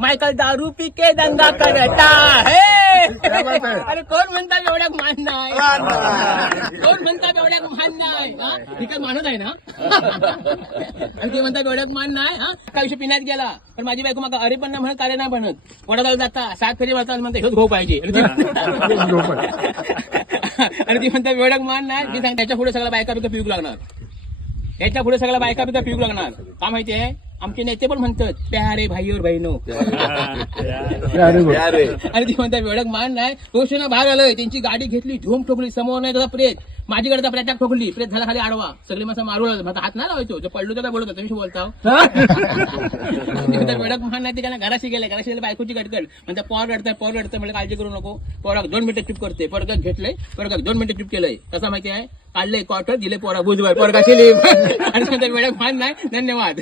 Michael दारू P के दंगा करता है. अरे कोण म्हणता एवढ्या मान नाही, कोण म्हणता एवढ्या मान नाही. ठीक आहे, मानत आहे ना. आणि ते म्हणतात एवढ्याक मान नाही. का विषय पिण्यात गेला पण माझी बायको मग अरे पण नाही म्हणत, कार्य नाही म्हणत. वडाला जाता 7 फेरी मारता म्हणते हेच भाऊ पाहिजे. आणि ती म्हणतात एवढ्याक मान नाही. ती सांग त्याच्या पुढे सगळ्या बायका बिका पिऊक लागणार, याच्या पुढे सगळ्या बायका बिका पिऊक लागणार. का माहितीये, आमचे नेते पण म्हणतात प्यारे भाई और बहिणो. आणि ती म्हणतात एवढ्याक मान नाही. गोष्टीनं भाग आलोय, त्यांची गाडी घेतली, धूम ठोकली, समोर नाही तसा प्रेत, माझीकडे प्रेत्याक ठोकली, प्रेत झाला खाली आडवा, सगळी मसा मारून हात नाही लावायचो, जो पडलो तर काय बोलत तुम्ही बोलता. वेळक मान नाही. त्याला घराशी गेले बायकोची कटकट म्हणता पोर रडतंय म्हणजे काळजी करू नको. पोराक 2 मिनिटं चुप करते, पोरगाक घेतलंय, पोरगाक 2 मिनिटं चुप केलंय. कसं माहिती आहे, काढलंय क्वार्टर, दिले पोरा बुधवार, पोरगा केली. आणि वेळक मान नाही. धन्यवाद.